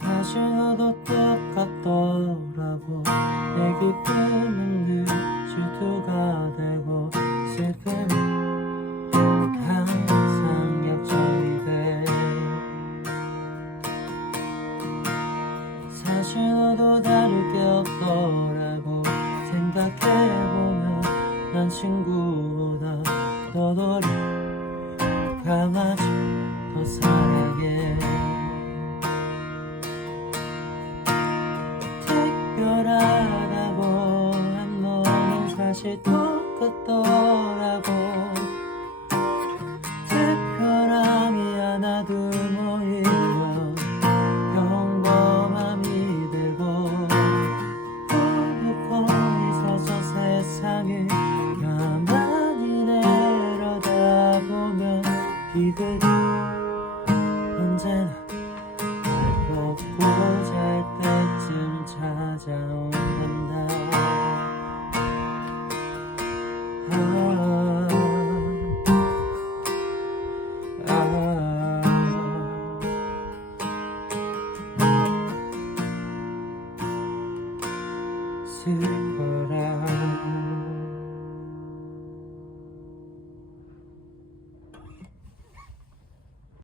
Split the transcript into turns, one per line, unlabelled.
사실 너도 똑같더라고. 내 기쁨은 늘 질투가 되고 슬픔은 항상 약점이 돼. 사실 너도 다를 게 없더라고. 생각해보면 난 친구보다 너더러 강아지. 더 사랑해 사실 똑같더라고. 특별함이 하나도 모이면 평범함이 되고 우비콘이 서서 세상을 가만히 내려다보면 비극이 언제나 잘 먹고 잘 때쯤 찾아오 sensin